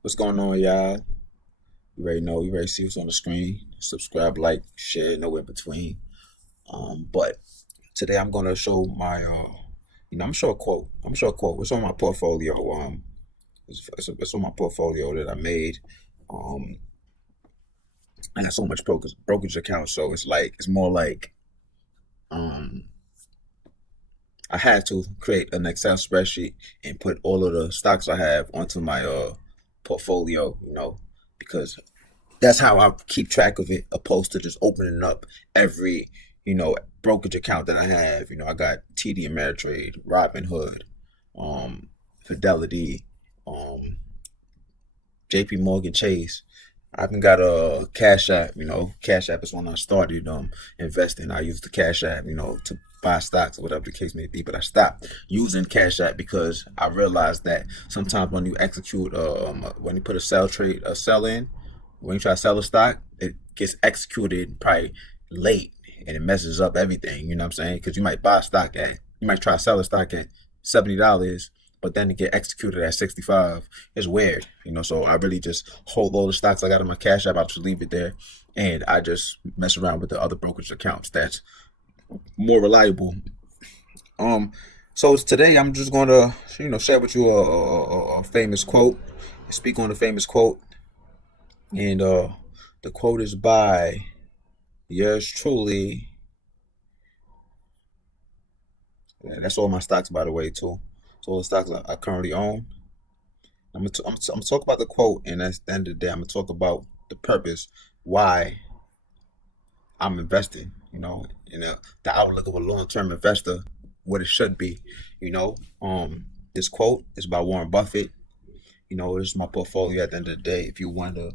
What's going on, y'all? You already know, you already see what's on the screen. Subscribe, like, share, no in between. But today I'm gonna show my I'm gonna show a quote. I'm gonna show a quote. It's on my portfolio. It's on my portfolio that I made. Um, I have so much brokerage accounts, so it's more like um I had to create an Excel spreadsheet and put all of the stocks I have onto my portfolio, because that's how I keep track of it, opposed to just opening up every, brokerage account that I have. I got TD Ameritrade, Robinhood, um, Fidelity, um, JP Morgan Chase. I even got a Cash App. Cash App is when I started investing. I used the Cash App, to buy stocks or whatever the case may be. But I stopped using Cash App because I realized that sometimes when you execute, when you put a sell in, when you try to sell a stock, it gets executed probably late and it messes up everything. You know what I'm saying? Because you might try to sell a stock at $70, but then it get executed at 65. It's weird, So I really just hold all the stocks I got in my Cash App. I just leave it there, and I just mess around with the other brokerage accounts that's more reliable. Um, so today I'm just going to share with you a famous quote, speak on a famous quote, and the quote is by yours truly. That's all my stocks, by the way, too. So all the stocks I currently own. I'm gonna talk about the quote, and at the end of the day, I'm gonna talk about the purpose, why I'm investing. In the outlook of a long-term investor, what it should be. You know, this quote is by Warren Buffett. This is my portfolio. At the end of the day, if you want to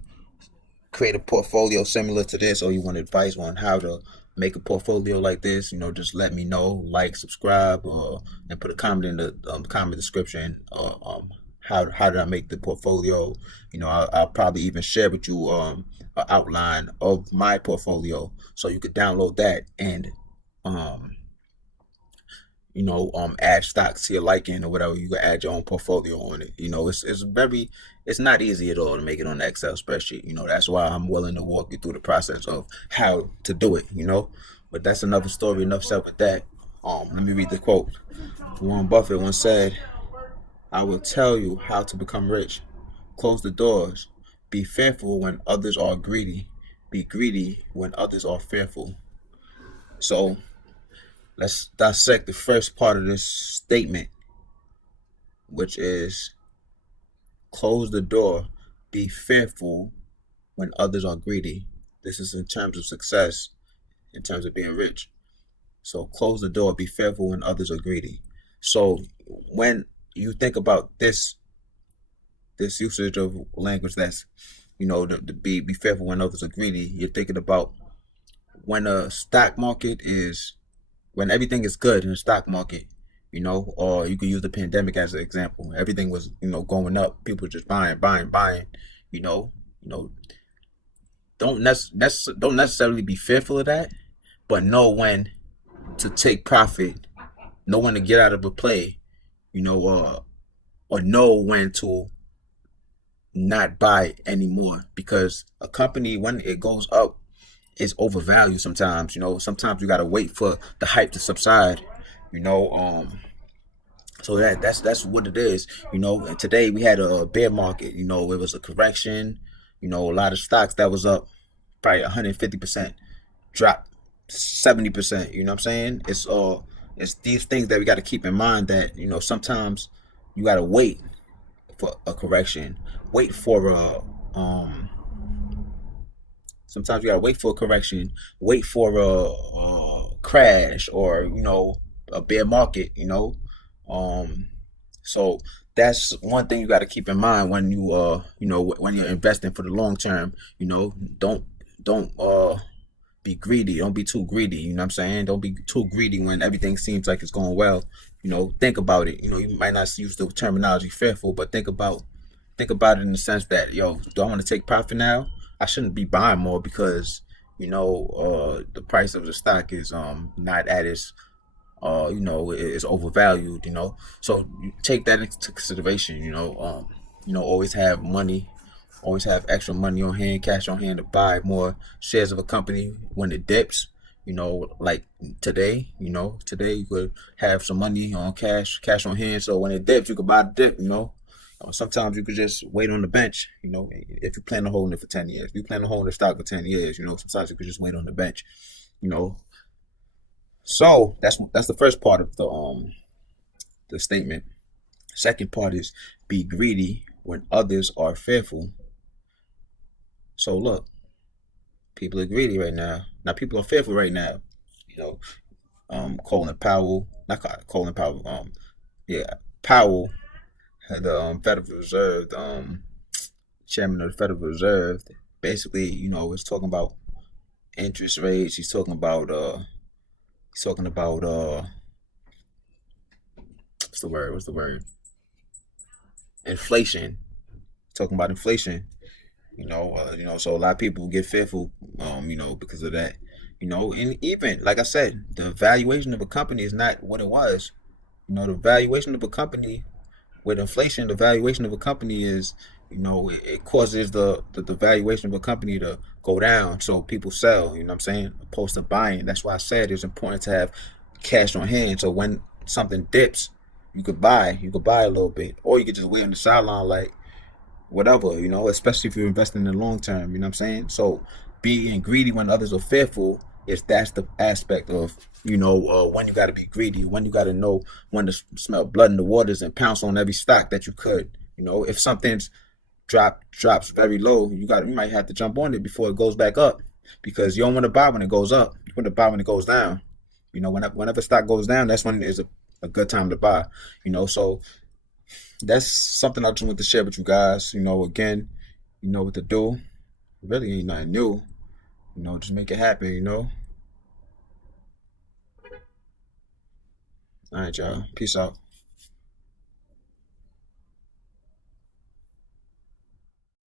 create a portfolio similar to this, or you want advice on how to make a portfolio like this, just let me know. Like, subscribe, and put a comment in the comment description. How did I make the portfolio? I'll probably even share with you an outline of my portfolio, so you could download that and um add stocks to your liking or whatever. You can add your own portfolio on it. It's not easy at all to make it on the Excel spreadsheet. That's why I'm willing to walk you through the process of how to do it. But that's another story. Enough said with that. Let me read the quote. Warren Buffett once said, "I will tell you how to become rich. Close the doors. Be fearful when others are greedy. Be greedy when others are fearful." So let's dissect the first part of this statement, which is close the door, be fearful when others are greedy. This is in terms of success, in terms of being rich. So close the door, be fearful when others are greedy. So when you think about this usage of language, that's to be fearful when others are greedy, you're thinking about when a stock market is when everything is good in the stock market, or you could use the pandemic as an example. Everything was, going up. People just buying, buying, buying. You know, you know, don't necessarily be fearful of that, but know when to take profit, know when to get out of a play, you know, uh, or know when to not buy anymore, because a company, when it goes up, is overvalued sometimes. Sometimes you gotta wait for the hype to subside. You know, so that's what it is. And today we had a bear market. It was a correction. A lot of stocks that was up probably 150%, drop 70%. You know what I'm saying? It's these things that we got to keep in mind, that sometimes you got to wait for a correction, wait for a sometimes you gotta wait for a correction, wait for a crash, or a bear market. Um, so that's one thing you got to keep in mind when when you're investing for the long term. Don't be greedy. Don't be too greedy. You know what I'm saying? Don't be too greedy when everything seems like it's going well. Think about it. You might not use the terminology fearful, but think about it in the sense that, do I want to take profit now? I shouldn't be buying more because the price of the stock is not at its is overvalued. So you take that into consideration. Always have money always have extra money on hand, cash on hand to buy more shares of a company when it dips. Like today, today you could have some money on cash on hand. So when it dips, you could buy the dip. Sometimes you could just wait on the bench. If you plan on holding it for 10 years, if you plan on holding the stock for 10 years. Sometimes you could just wait on the bench. You know, so that's the first part of the statement. Second part is be greedy when others are fearful. So look, people are greedy right now. Now people are fearful right now. You know, Colin Powell, not Colin Powell. Yeah, Powell, the Federal Reserve, chairman of the Federal Reserve. Basically, is talking about interest rates. He's talking about what's the word? What's the word? Inflation. Talking about inflation. So a lot of people get fearful, because of that. And even like I said, the valuation of a company is not what it was. The valuation of a company with inflation, the valuation of a company is, it causes the valuation of a company to go down. So people sell, you know what I'm saying, opposed to buying. That's why I said it's important to have cash on hand. So when something dips, you could buy a little bit, or you could just wait on the sideline, like whatever, especially if you're investing in the long term, you know what I'm saying? So being greedy when others are fearful that's the aspect of, when you got to be greedy, when you got to know when to smell blood in the waters and pounce on every stock that you could. If something's drops very low, you might have to jump on it before it goes back up, because you don't want to buy when it goes up. You want to buy when it goes down. Whenever stock goes down, that's when it's a good time to buy. So that's something I just want to share with you guys. Again, you know what to do. Really ain't nothing new. Just make it happen. All right, y'all. Peace out.